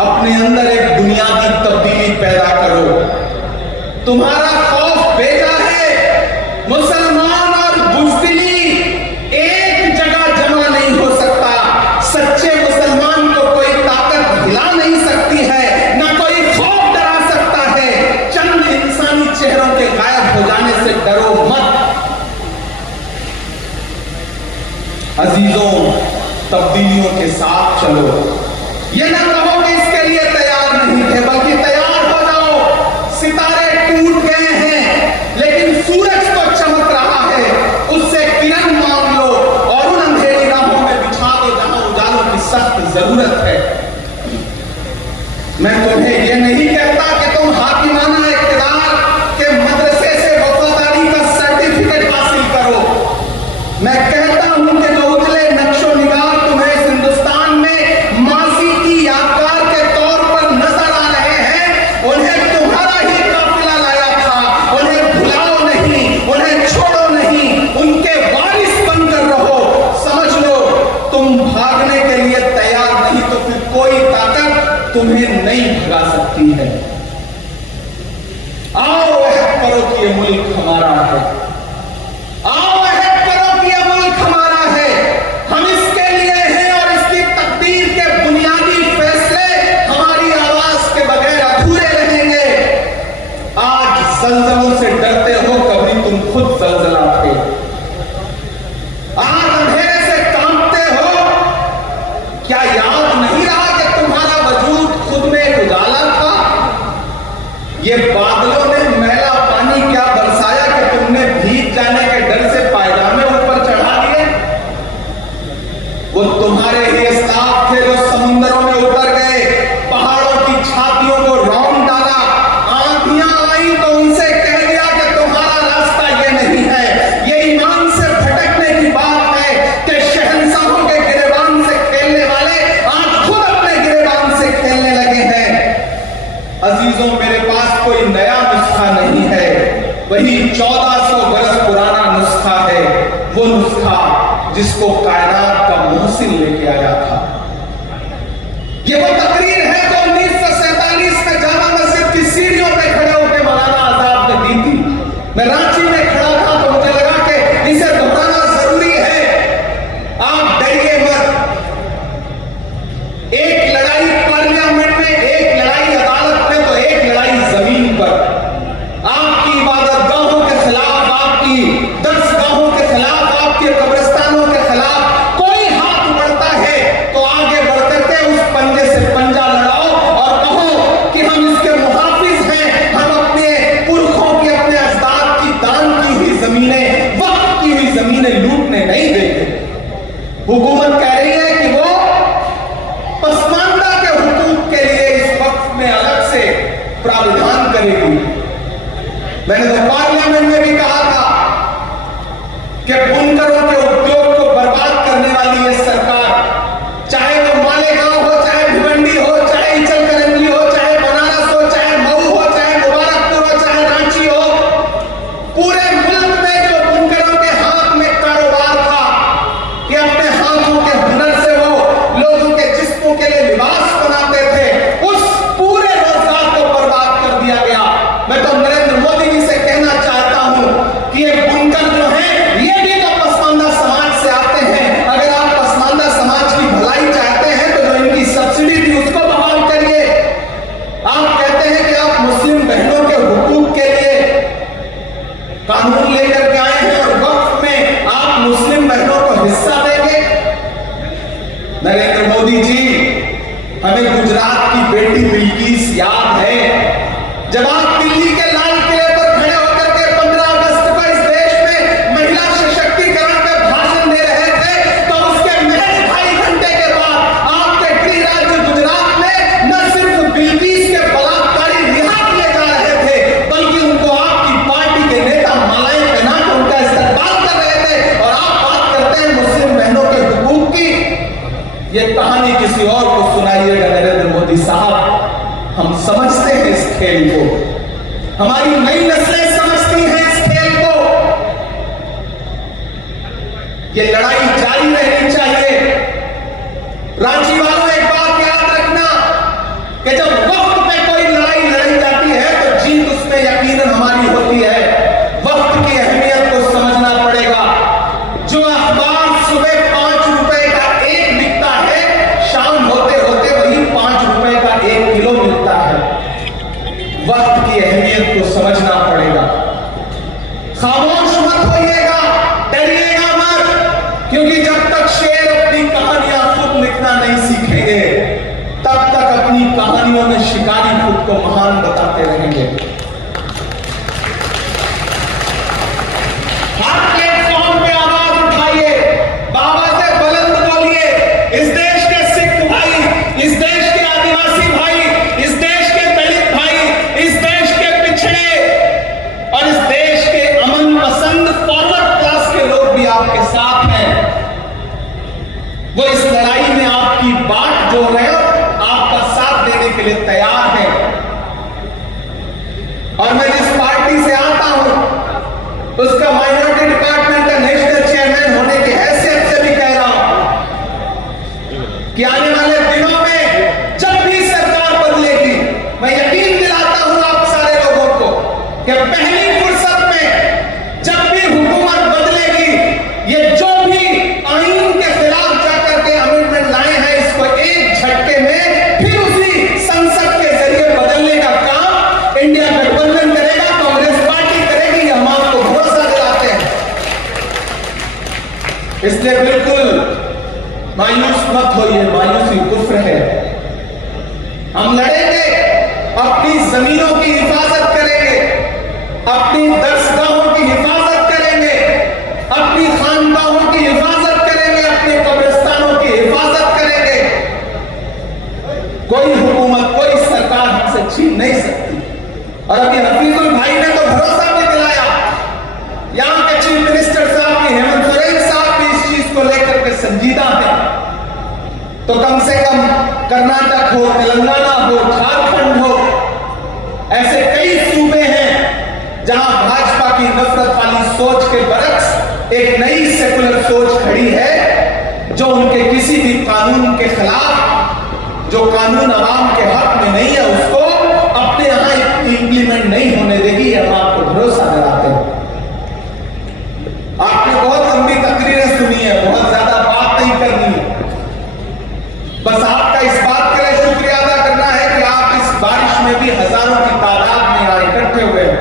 अपने अंदर एक बुनियादी तब्दीली पैदा करो। तुम्हारा खौफ बेजा है। मुसलमान और बुज़दिली एक जगह जमा नहीं हो सकता। सच्चे मुसलमान को कोई ताकत हिला नहीं सकती है, ना कोई खौफ डरा सकता है। चंद इंसानी चेहरों के गायब हो जाने से डरो मत। अजीजों, तब्दीलियों के साथ चलो। ये ना कहो कि इसके लिए तैयार नहीं थे, बल्कि तैयार हो जाओ। सितारे टूट गए हैं, लेकिन सूरज तो चमक रहा है। उससे किरण मांग लो और उन अंधेरी राहों में बिछा दो जहां उजालों की सख्त जरूरत है। मैं तुम्हें यह नहीं कहता कि तुम हाकिमाना इक़्तिदार के मदरसे से वफादारी का सर्टिफिकेट हासिल करो। मैं कहता हूं कि जो उजले नक्शो निगार तुम्हें इस हिंदुस्तान में माजी की यादगार के तौर पर नजर आ रहे हैं, उन्हें तुम्हारा ही काफिला लाया था। उन्हें भुलाओ नहीं, उन्हें छोड़ो नहीं, उनके वारिस बनकर रहो। समझ लो, तुम भागने के लिए तैयार नहीं तो फिर कोई ताकत तुम्हें नहीं भगा सकती है। आओ अहद करो कि ये मुल्क हमारा है। आओ अहद करो कि ये मुल्क हमारा है। हम इसके लिए हैं और इसकी तकदीर के बुनियादी फैसले हमारी आवाज के बगैर अधूरे रहेंगे। आज जल्जलों से डरते हो, कभी तुम खुद जल्जला थे। आज अंधेरे से कांपते हो, क्या याद नहीं रहा कि तुम्हारा वजूद खुद में एक उजाला था? ये बादलों ने मैला पानी क्या बरसाया कि तुमने भीग जाने के डर से पायजामे ऊपर चढ़ा दिए? वो तुम्हारे ही स्टाफ थे जो समुद्रों में उतर गए, पहाड़ों की छातियों को रौंद डाला। आंधियां आई तो उनसे कह दिया कि तुम्हारा रास्ता ये नहीं है। ये ईमान से भटकने की बात है कि शहंशाहों के गिरेबान से खेलने वाले आज खुद अपने गिरेबान से खेलने लगे हैं। अजीजों, मेरे पास कोई नया नुस्खा नहीं है, वही 1400 बरस पुराना नुस्खा है। वो नुस्खा जिसको कायनात का मोहसिन लेके आया था। ये वो तकरीर है जो 1947 में जामा मस्जिद की सीढ़ियों पे खड़े होकर मौलाना आजाद ने दी थी। मैं रांची में खड़ा था तो मुझे लगा कि इसे दोहराना जरूरी है। आप डरिए मत। एक लड़ाई पार्लियामेंट में, एक लड़ाई अदालत में, तो एक लड़ाई जमीन पर। आपकी इबादत गाहों के खिलाफ, आपकी दर्सगाहों के खिलाफ, आपके कब्रिस्तानों के खिलाफ कोई हाथ बढ़ता है तो आगे बढ़ करके उस पंजे से पंजा लड़ाओ और कहो कि हम इसके मुहाफिज हैं। हम अपने पुरखों की, अपने अजदाद की दान की हुई जमीनें, वक्त की हुई जमीनें लूटने नहीं देंगे। हुकूमत कह रही है कि वो पसमानदा के हुकूक के लिए इस वक्त में अलग से प्रावधान करेगी। मैंने तो पार्लियामेंट में भी कहा था कि बुनकरों के उद्योग को बर्बाद करने वाली ये सरकार, चाहे वो मालेगांव हो, चाहे भिवंडी हो, चाहे इचलकरंजी हो, चाहे बनारस हो, चाहे मऊ हो, चाहे मुबारकपुर हो, चाहे रांची हो, पूरे मुल्क में जो बुनकरों के हाथ में कारोबार था कि अपने हाथों के हुनर से वो लोगों के जिस्मों के लिए लिबास बनाते थे, उस पूरे रोजगार को बर्बाद कर दिया गया। मैं तो नरेंद्र मोदी जी से कहना चाहता हूं कि ये बुनकर जो है, ये भी तो पसमानदा समाज से आते हैं। अगर आप पसमानदा समाज की भलाई चाहते हैं तो जो इनकी सब्सिडी थी उसको बहाल करिए। आप कहते हैं कि आप मुस्लिम बहनों के हुकूक के लिए कानून लेकर के आए हैं और वक्त में आप मुस्लिम बहनों को हिस्सा देंगे। नरेंद्र मोदी जी, हमें गुजरात की बेटी बिल्किस याद है, जब आप दिल्ली के लाल किले पर खड़े होकर के 15 अगस्त को इस देश में महिला सशक्तिकरण पे भाषण दे रहे थे, तो उसके महज 2.5 घंटे के बाद आपके गृह राज्य गुजरात में न सिर्फ बिल्किस के बलात्कारी रिहा किए जा रहे थे, बल्कि उनको आपकी पार्टी के नेता मालाएं पहना कर उनका इस्तेमाल कर रहे थे। और आप बात करते हैं मुस्लिम बहनों के हुकूक की। ये कहानी किसी और को सुनाइएगा नरेंद्र मोदी साहब। हम समझते हैं इस खेल को, हमारी नई नस्लें समझती हैं इस खेल को। ये लड़ाई जारी रहनी चाहिए। रांची वालों, एक बात याद रखना, को महान बताते रहेंगे। हर प्लेटफॉर्म पे आवाज उठाइए, बाबा से बुलंद बोलिए। इस देश के सिख भाई, इस देश के आदिवासी भाई, इस देश के दलित भाई, इस देश के पिछड़े और इस देश के अमन पसंद फॉरवर्ड क्लास के लोग भी आपके साथ हैं। वो इस लड़ाई में आपकी बात जो है, आपका साथ देने के लिए तैयार है। और मैं जिस पार्टी से आता हूं उसका माइनॉरिटी डिपार्टमेंट का नेशनल चेयरमैन होने की हैसियत से भी कह रहा हूं कि आने वाले दिनों में जब भी सरकार बदलेगी, मैं यकीन दिलाता हूं आप सारे लोगों को कि पहली फुर्सत में जब भी हुकूमत बदलेगी, ये जो भी आईन के खिलाफ जाकर के अमेंडमेंट लाए हैं, इसको एक झटके में फिर उसी संसद के जरिए बदलने का काम इंडिया गठबंधन करेगा, कांग्रेस पार्टी करेगी। हम आपको भरोसा दिलाते हैं। इसलिए बिल्कुल मायूस मत होइए, मायूसी कुफ्र है। हम लड़ेंगे, अपनी जमीनों की हिफाजत करेंगे, अपनी दरसगाहों की हिफाजत करेंगे, अपनी खानकाहों की हिफाजत करेंगे, अपने कब्रिस्तानों की हिफाजत करेंगे। कोई हुकूमत, कोई सरकार हमसे छीन नहीं सकती। और अभी हफीजुल भाई ने तो भरोसा भी दिलाया, यहां के चीफ मिनिस्टर साहब भी, हेमंत सोरेन साहब भी इस चीज को लेकर के संजीदा है। तो कम से कम कर्नाटक हो, तेलंगाना हो, झारखंड हो, ऐसे कई सूबे हैं जहां भाजपा की नफरत वाली सोच के बरक्स एक नई सेकुलर सोच खड़ी है, जो उनके किसी भी कानून के खिलाफ, जो कानून आवाम के हक में नहीं है, उसको अपने यहां इंप्लीमेंट नहीं होने देगी। हम आपको भरोसा दिलाते हैं। आपने बहुत लंबी तकरीरें सुनी है, बहुत ज्यादा बात नहीं करनी है। बस आपका इस बात के लिए शुक्रिया अदा करना है कि आप इस बारिश में भी हजारों की तादाद में यहाँ इकट्ठे हुए हैं।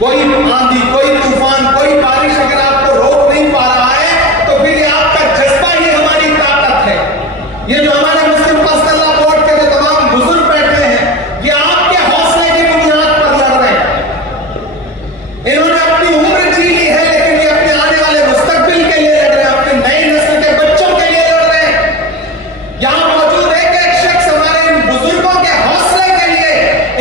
कोई आंधी, कोई तूफान, कोई बारिश अगर आपको रोक नहीं पा रहा है, तो फिर ये आपका जज्बा ही हमारी ताकत है। ये जो हमारे मुस्लिम पर्सनल लॉ बोर्ड के जो तमाम बुजुर्ग बैठे हैं, ये आपके हौसले की बुनियाद पर लड़ रहे हैं। इन्होंने अपनी उम्र जी ली है, लेकिन ये अपने आने वाले मुस्तकबिल के लिए लड़ रहे हैं, अपने नई नस्ल के बच्चों के लिए लड़ रहे हैं। यहां मौजूद एक एक शख्स हमारे इन बुजुर्गों के हौसले के लिए,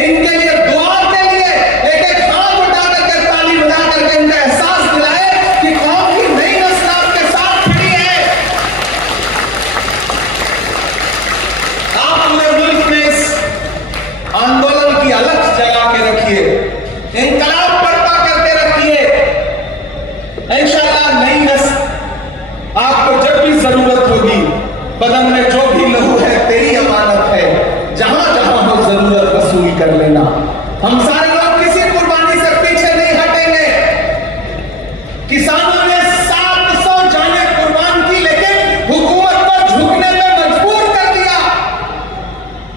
इनके लिए दुआ के लिए एक एक हाथ उठा करके, ताली बजा करके इनका एहसास दिलाए कि कौम की नई नस्ल आपके साथ खड़ी है। आप पूरे मुल्क में इस आंदोलन की अलग जगा के रखिए, इंकलाब बर्पा करके रखिए। इंशाअल्लाह नई नस्ल आपको जब भी जरूरत होगी, बदन में जो भी लहू है तेरी अमानत है, जहां जहां हो जरूरत वसूल कर लेना। हम सारे लोग किसी कुर्बानी से पीछे नहीं हटेंगे। किसानों ने 700 जानें कुर्बान की, लेकिन हुकूमत को झुकने में मजबूर कर दिया।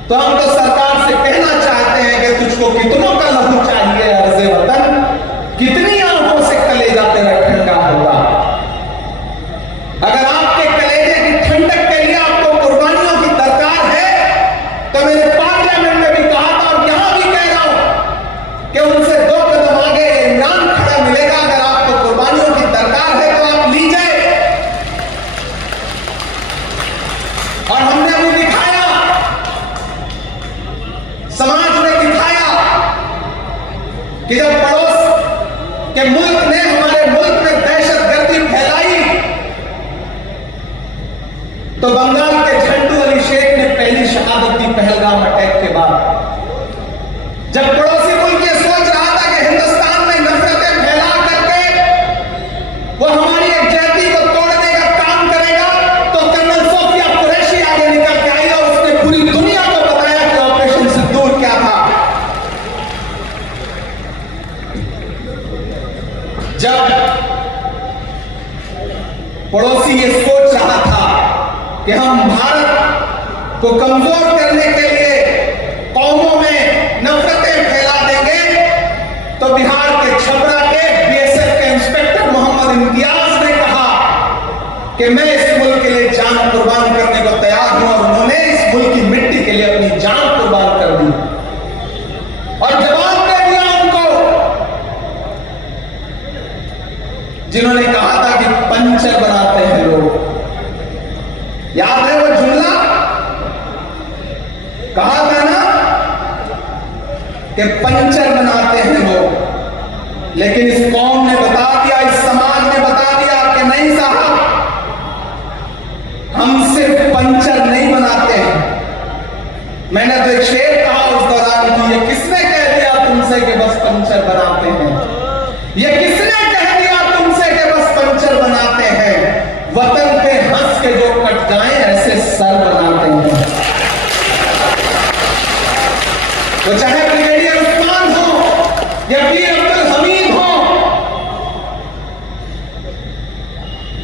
तो हम तो सरकार से कहना चाहते हैं कि तुझको कितनों का लहू चाहिए अर्ज़े वतन, कितनी आंखों से कलेजा तेरा ठंडा होगा। अगर आपके कलेजे की ठंडक के लिए आपको कुर्बानियों की दरकार है, तो मैंने पार्लियामेंट में भी कहा था और यहां भी कह रहा हूं कि उनसे 2 कदम आगे इमरान खड़ा मिलेगा। अगर आपको कुर्बानियों की दरकार है तो आप लीजिए। और हमने वो दिखाया, समाज ने दिखाया कि जब पड़ोस के मुल्क ने हमारे मुल्क में दहशतगर्दी फैलाई, तो बंगाल के झंडू अली शेख ने पहली शहादत दी पहलगाम अटैक के बाद। जब पड़ोसी मुल्क ये सोच रहा था कि हिंदुस्तान में नफरतें फैला करके वो हमारी एकजुटता को तोड़ने का काम करेगा, तो कर्नल सोफिया कुरैशी आगे निकल के आई और उसने पूरी दुनिया को बताया कि ऑपरेशन सिंदूर क्या था। जब पड़ोसी ये सोच रहा था कि हम भारत को कमजोर करने के लिए कौमों में नफरतें फैला देंगे, तो बिहार के छपरा के बीएसएफ के इंस्पेक्टर मोहम्मद इम्तियाज ने कहा कि मैं इस मुल्क के लिए जान कुर्बान करने को तैयार हूं, और उन्होंने इस मुल्क की मिट्टी के लिए अपनी जान कुर्बान कहा था ना कि पंचर बनाते हैं लोग, लेकिन इस कौम ने बता दिया, इस समाज ने बता दिया कि नहीं साहब, हम सिर्फ पंचर नहीं बनाते हैं। मैंने तो एक शेर कहा उस दौरान कि ये किसने कह दिया तुमसे कि बस पंचर बनाते हैं, ये किसने कह दिया तुमसे कि बस पंचर बनाते हैं, वतन पे हंस के जो कट जाए ऐसे सर बनाते हैं। तो चाहे ब्रिगेडियर उस्मान हो या वीर अब्दुल हमीद हो,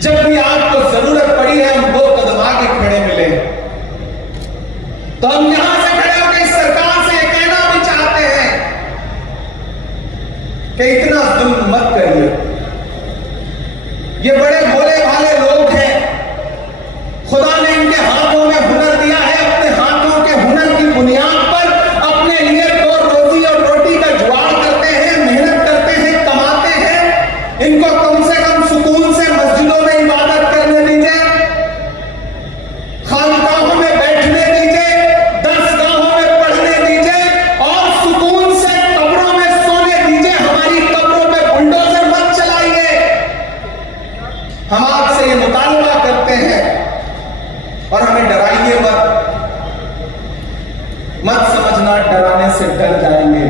जब भी आपको जरूरत पड़ी है हम दो कदम आगे खड़े मिले, तो हम यहां से खड़े होकर इस सरकार से कहना भी चाहते हैं कि इतना जुल्म मत करिए। ये बड़े भोले भाले लोग हैं, खुदा ने इनके हाथों में हुनर दिया है, अपने हाथों के हुनर की बुनियाद पर अपने लिए दो रोजी और रोटी का जुगाड़ करते हैं, मेहनत करते हैं, कमाते हैं। इनको कम से कम सुकून से मस्जिदों में इबादत करने दीजिए, खानकाहों में बैठने दीजिए, दरसगाहों में पढ़ने दीजिए और सुकून से कब्रों में सोने दीजिए। हमारी कब्रों पे बुलडोजर मत चलाइए। हम आपसे ये मुतालबा करते हैं और हमें डराइए मत समझना डराने से डर जाएंगे,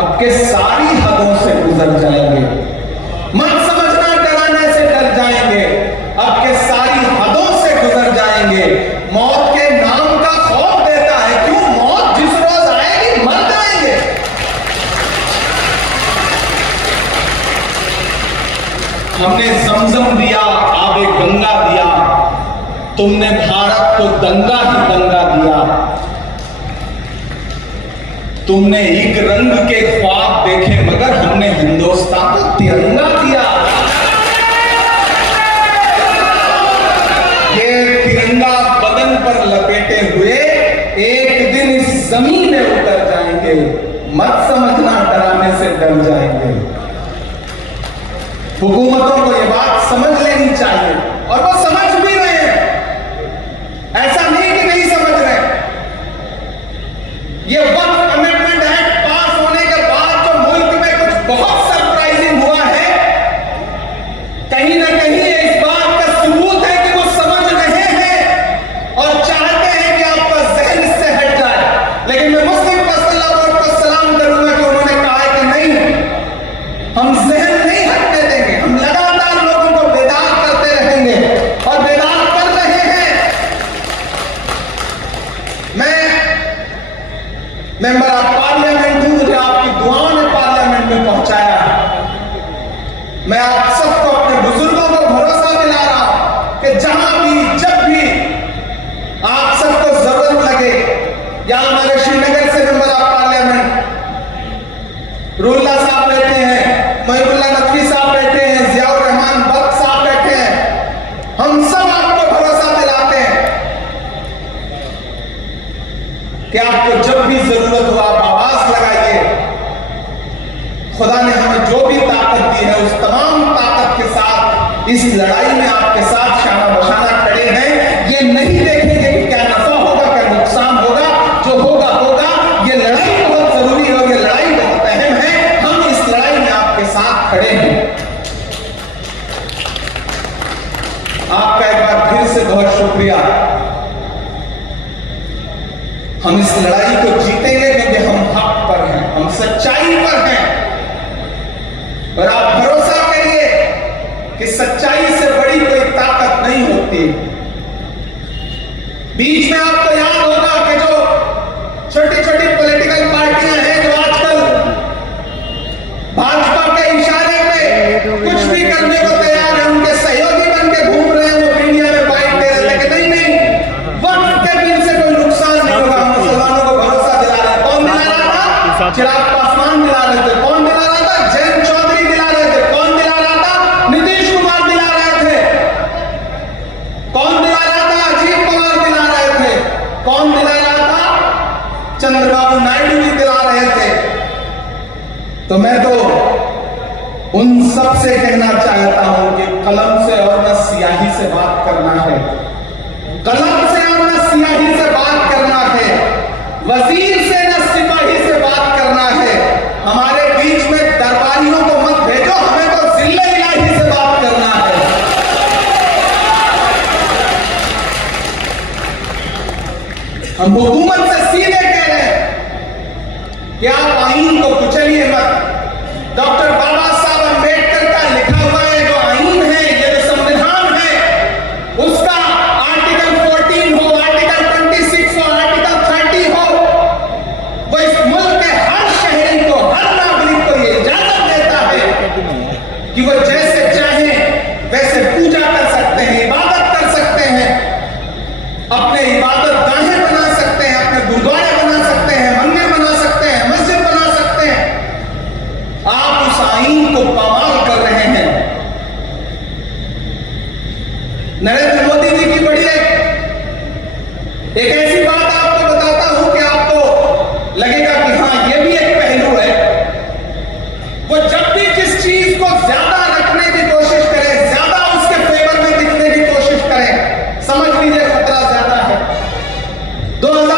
अब के सारी हदों से गुजर जाएंगे। मत समझना डराने से डर जाएंगे, अब के सारी हदों से गुजर जाएंगे। मौत के नाम का खौफ देता है, क्यों? मौत जिस रोज आएगी मर जाएंगे। हमने जमजम दिया, आबे गंगा दिया, तुमने भारत को दंगा ही दंगा दिया। तुमने एक रंग के ख्वाब देखे मगर हमने हिंदुस्तान को तिरंगा दिया। ये तिरंगा बदन पर लपेटे हुए एक दिन इस जमीन में उतर जाएंगे, मत समझना डराने से डर जाएंगे। हुकूमतों को यह बात समझ लेनी चाहिए और वो समझ भी रहे हैं, ऐसा नहीं कि नहीं समझ रहे। ये वक्त अमेंडमेंट एक्ट पास होने के बाद जो मुल्क में कुछ बहुत सरप्राइजिंग हुआ है, कहीं ना कहीं इस बात का सबूत है कि वो समझ रहे हैं और चाहते हैं कि आपका जहन इससे हट जाए। लेकिन मैं मुस्लिम पर्सनल बोर्ड को सलाम करूंगा कि उन्होंने कहा है कि नहीं, हम जहन नहीं हटने देंगे, हम लगातार लोगों को बेदार करते रहेंगे और बेदार कर रहे हैं। मैं मेंबर ऑफ पार्लियामेंट हूं, मुझे आपकी दुआओं ने पार्लियामेंट में पहुंचाया। मैं आप सबको, अपने बुजुर्गों को भरोसा दिला रहा हूं कि जहां भी जब भी आप सबको जरूरत लगे, या हमारे श्रीनगर से मेंबर ऑफ पार्लियामेंट रूल्ला साहब बैठे हैं, महिबुल्लाह नकवी साहब बैठे हैं, जियाउर रहमान बख्श साहब बैठे हैं, हम सब आपको भरोसा दिलाते हैं कि आपको जब भी जरूरत हो आप आवाज लगाइए। खुदा ने हमें जो भी ताकत दी है उस तमाम ताकत के साथ इस लड़ाई में आपके साथ शाना बशाना खड़े हैं। ये नहीं देखेंगे कि क्या नफा होगा क्या नुकसान होगा, जो होगा होगा। ये लड़ाई बहुत जरूरी है और ये लड़ाई बहुत अहम है। हम इस लड़ाई में आपके साथ खड़े हैं। आपका एक बार फिर से बहुत शुक्रिया। हम इस लड़ाई को जीतेंगे क्योंकि हम हक पर हैं, हम सच्चाई पर हैं। और आप भरोसा करिए कि सच्चाई से बड़ी कोई ताकत नहीं होती। बीच में आपको याद होगा कि जो छोटी छोटी पॉलिटिकल पार्टियां हैं जो आजकल भाजपा के इशारे पे कुछ भी करने को तैयार है, उनके सहयोगी बन के घूम रहे हैं, वो मीडिया में बाइट दे रहे हैं कि नहीं नहीं, वक्त के दिन से कोई नुकसान नहीं होगा। हम मुसलमानों को भरोसा दिला रहे हैं। कौन दिला रहा था? चिराग पासवान दिला रहे थे। कौन दिला रहा था? जयंत चौधरी दिला रहे थे। कौन दिला रहा था? नीतीश कुमार दिला रहे थे। कौन दिला रहा था? अजीत कुमार दिला रहे थे। कौन दिला रहा था? चंद्रबाबू नायडू जी दिला रहे थे। तो मैं तो उन सब से कहना चाहता हूं कि कलम से और न स्याही से बात करना है, कलम से और न स्याही से बात करना है। हम हुकूमत से सीधे कह रहे हैं कि आप आईन को कुचलिए मत। डॉक्टर बाबा साहब अंबेडकर का लिखा हुआ है जो आईन है, ये जो संविधान है, उसका आर्टिकल 14 हो, आर्टिकल 26 हो, आर्टिकल 30 हो, वो इस मुल्क के हर शहरी को, हर नागरिक को ये इजाजत देता है कि वो जैसे चाहे वैसे पूजा कर सकते हैं, इबादत कर सकते हैं, अपने इबादत गाहें बना सकते हैं, अपने गुरुद्वारे बना सकते हैं, मंदिर बना सकते हैं, मस्जिद बना सकते हैं। आप उस आईन को पामाल कर रहे हैं। नरेंद्र मोदी जी की बड़ी एक ऐसी बात आपको बताता हूं कि आपको लगेगा कि हां ये भी एक पहलू है। वो जब भी जिस चीज को ज्यादा रखने की कोशिश करें, ज्यादा उसके फेवर में दिखने की कोशिश करें, समझ लीजिए खतरा ज्यादा है। 2000